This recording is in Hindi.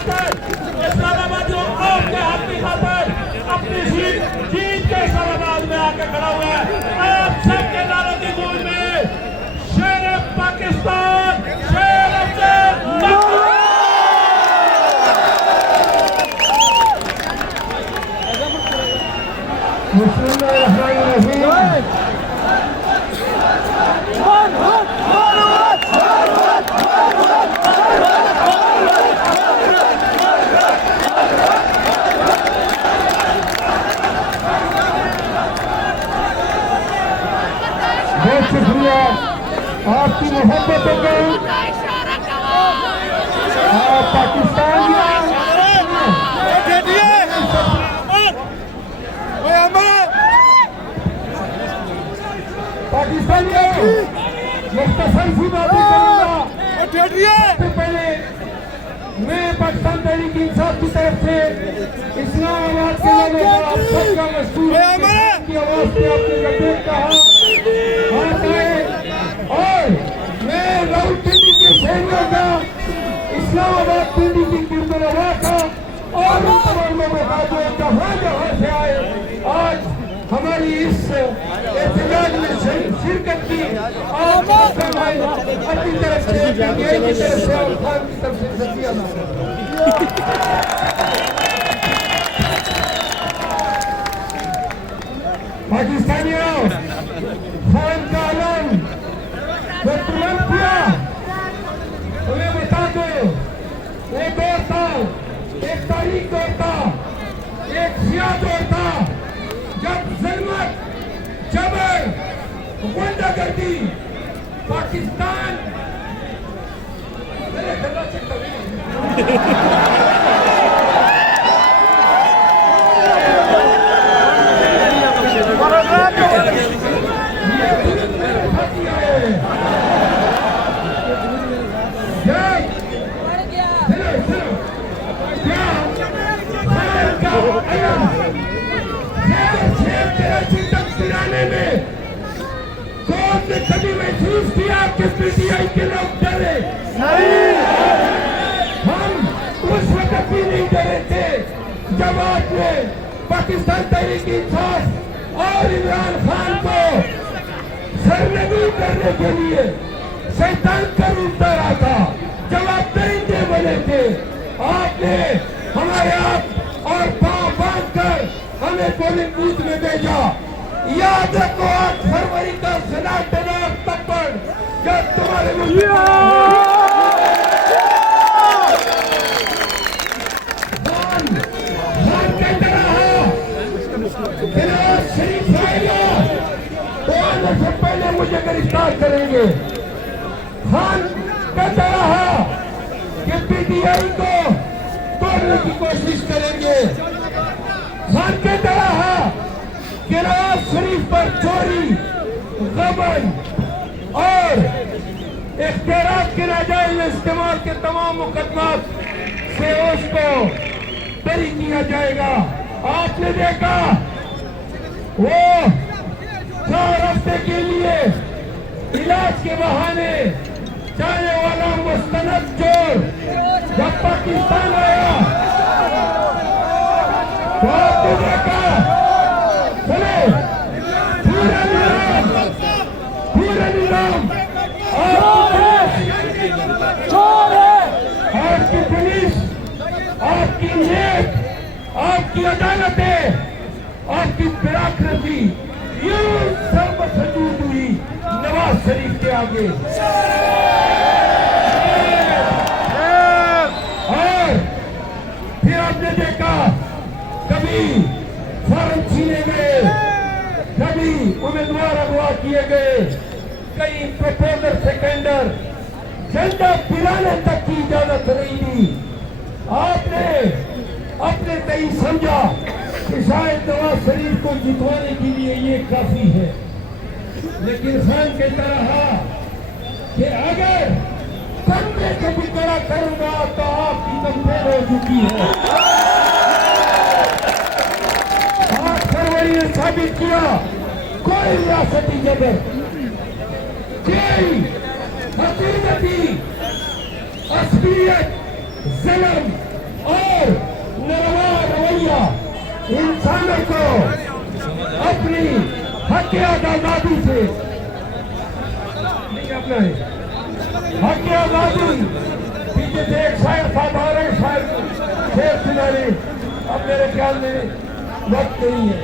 खातर इस्लामाबादियों आपके हक की खातर अपनी जीत के इस्लामाबाद में आके खड़ा हुआ है। आप सबके नारों की गूंज में शेर पाकिस्तान, शेर बहुत शुक्रिया आपकी मोहब्बतों का। पाकिस्तानियों मुख्तसर सी बातें करूंगा। सबसे पहले मैं पाकिस्तान तहरीक इंसाफ की तरफ से इस्लामाबाद के लोगों का आप सबका मशहूर की आवाज से आपने गद्दे कहा और मैं रावलपिंडी के शहरियों का, इस्लामाबाद पिंडी की कीर्तनवा का और उन तमाम लोगों का जो जहाँ जहाँ से आए आज हमारी इस एहतजाज में शिरकत की। आप अपनी तरफ से पीटीआई की तरफ से और खान की तरफ से शुक्रिया अदा पाकिस्तानियों खान का आलम जो तुरंत किया उन्हें बता दो वो दौर था, एक तारीख दौर था, एक सिया दौर था जब ज़ुल्मत, जबर, गुंडागर्दी पाकिस्तान कभी महसूस किया कि पीटीआई के लोग डरे नहीं। हम उस वक्त भी नहीं डरे थे जब आपने पाकिस्तान तहरीक इंसाफ और इमरान खान को सरनगू करने के लिए शैतान का रूप धरा था, जब आप दरिंदे बने थे। आपने हमारे आप और पांव बांध कर हमें पोलिंग बूथ में भेजा। याद रखो 8 फरवरी का सनातन तप्पड़ जब तुम्हारे से पहले मुझे गिरफ्तार करेंगे। खान कहता रहा कि पीटीआई को तोड़ने की कोशिश करेंगे। खान कहता रहा कि नवाज शरीफ पर चोरी, गबन और इख्तियारात के नाजायज इस्तेमाल के तमाम मुकदमात से उसको बरी किया जाएगा। आपने देखा वो 4 हफ्ते के लिए इलाज के बहाने जाने वाला मुस्तनद चोर जब पाकिस्तान आया तो आपने देखा पूरा निजाम आपकी पुलिस, आपकी नीयत, आपकी अदालतें, आपकी ब्यूरोक्रेसी यूं सब सजूद हुई नवाज शरीफ के आगे। और फिर आपने देखा कभी फॉर्म छीने गए, कभी उम्मीदवार अगवा किए गए, कई प्रपोजर सेकेंडर झंडा पिलाने तक की इजाजत नहीं दी। आपने अपने तय समझा कि शायद नवाज शरीफ को जितवाने के लिए ये काफी है, लेकिन खान कहता रहा कि अगर कंधे को भी खड़ा करूंगा तो आपकी कंधे हो चुकी है। 8 फरवरी ने साबित किया कोई रियासती जबर, कोई हकीकती असलियत, जुल्म इंसानों को अपनी हक आजादी से अपना हक आजादी पीछे से एक शायर साधारण शायर शेर सुनाने अब मेरे ख्याल में वक्त नहीं है।